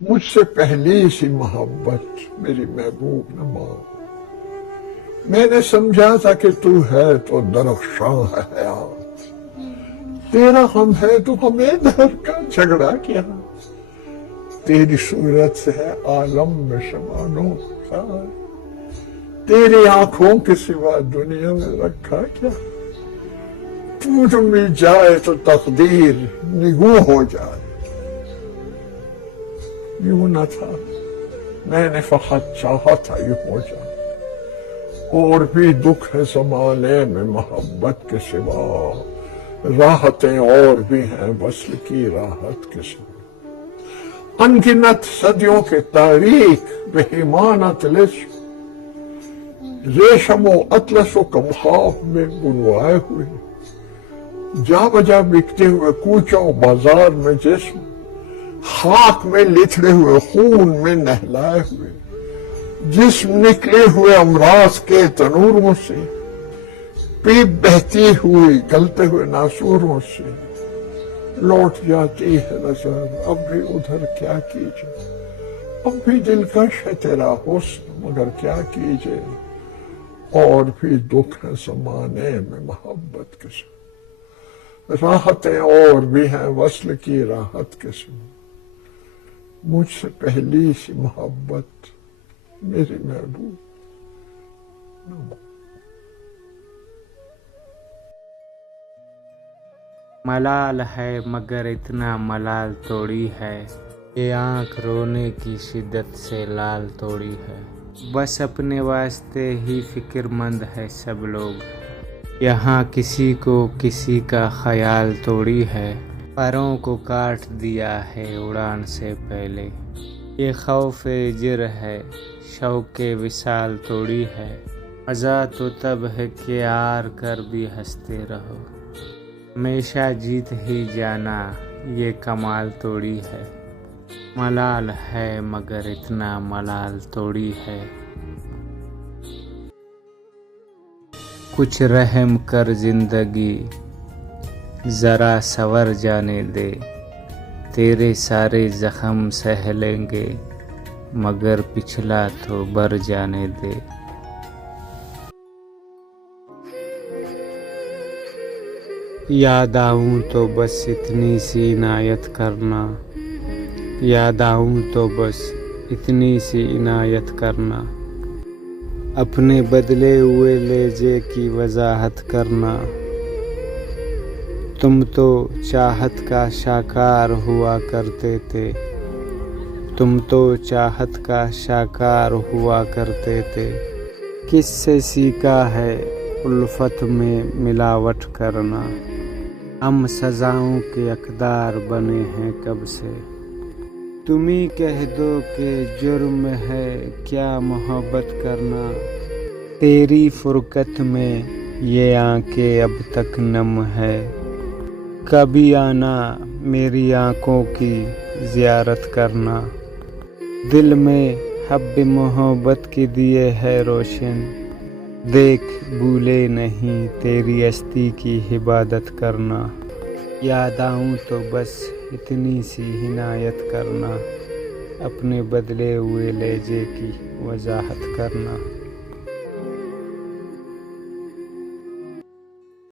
مجھ سے پہلی سی محبت میری محبوب نہ مان، میں نے سمجھا تھا کہ تو ہے تو درخشاں ہے حیات، تیرا ہم ہے تو ہمیں در کا جھگڑا کیا، تیری صورت سے ہے عالم میں شمانوں خیال، تیری آنکھوں کے سوا دنیا میں رکھا کیا، ٹوٹ مل جائے تو تقدیر نگوں ہو جائے، یوں نہ تھا میں نے فقط چاہا تھا یوں ہو جائے، اور بھی دکھ ہے زمانے میں محبت کے سوا، راحتیں اور بھی ہیں وصل کی راحت کے سوا، انگنت صدیوں کے تاریخ بہیمانہ طلسم، ریشم و اطلس و کمخاب میں بنوائے ہوئے، جا بجا بکتے ہوئے کوچوں بازار میں جسم، خاک میں لتھڑے ہوئے خون میں نہلائے ہوئے، جسم نکلے ہوئے امراض کے تنوروں سے، پیپ بہتی ہوئی گلتے ہوئے ناسوروں سے، لوٹ جاتی ہے نظر اب بھی ادھر کیا کیجے، اب بھی دلکش ہے تیرا حسن مگر کیا کیجے، اور بھی دکھ ہے زمانے میں محبت کے سوا، راحتیں اور بھی ہیں وصل کی راحت کے سوا، مجھ سے پہلی سی محبت میری محبوب نہ مان۔ ملال ہے مگر اتنا ملال توڑی ہے، یہ آنکھ رونے کی شدت سے لال توڑی ہے، بس اپنے واسطے ہی فکر مند ہے سب لوگ، یہاں کسی کو کسی کا خیال توڑی ہے، پروں کو کاٹ دیا ہے اڑان سے پہلے، یہ خوف جر ہے شوق وصال توڑی ہے، مزہ تو تب ہے کہ ہار کر بھی ہنستے رہو، ہمیشہ جیت ہی جانا یہ کمال توڑی ہے، ملال ہے مگر اتنا ملال توڑی ہے، کچھ رحم کر زندگی ذرا سنور جانے دے، تیرے سارے زخم سہ لیں گے مگر پچھلا تو بھر جانے دے، یاد آؤں تو بس اتنی سی عنایت کرنا، یاد آؤں تو بس اتنی سی عنایت کرنا، اپنے بدلے ہوئے لہجے کی وضاحت کرنا، تم تو چاہت کا شاکار ہوا کرتے تھے، تم تو چاہت کا شاکار ہوا کرتے تھے، کس سے سیکھا ہے الفت میں ملاوٹ کرنا، ہم سزاؤں کے حقدار بنے ہیں کب سے، تم ہی کہہ دو کہ جرم ہے کیا محبت کرنا، تیری فرقت میں یہ آنکھیں اب تک نم ہے، کبھی آنا میری آنکھوں کی زیارت کرنا، دل میں حب محبت کے دیے ہے روشن، دیکھ بھولے نہیں تیری ہستی کی عبادت کرنا، یاد آؤں تو بس اتنی سی عنایت کرنا، اپنے بدلے ہوئے لہجے کی وضاحت کرنا۔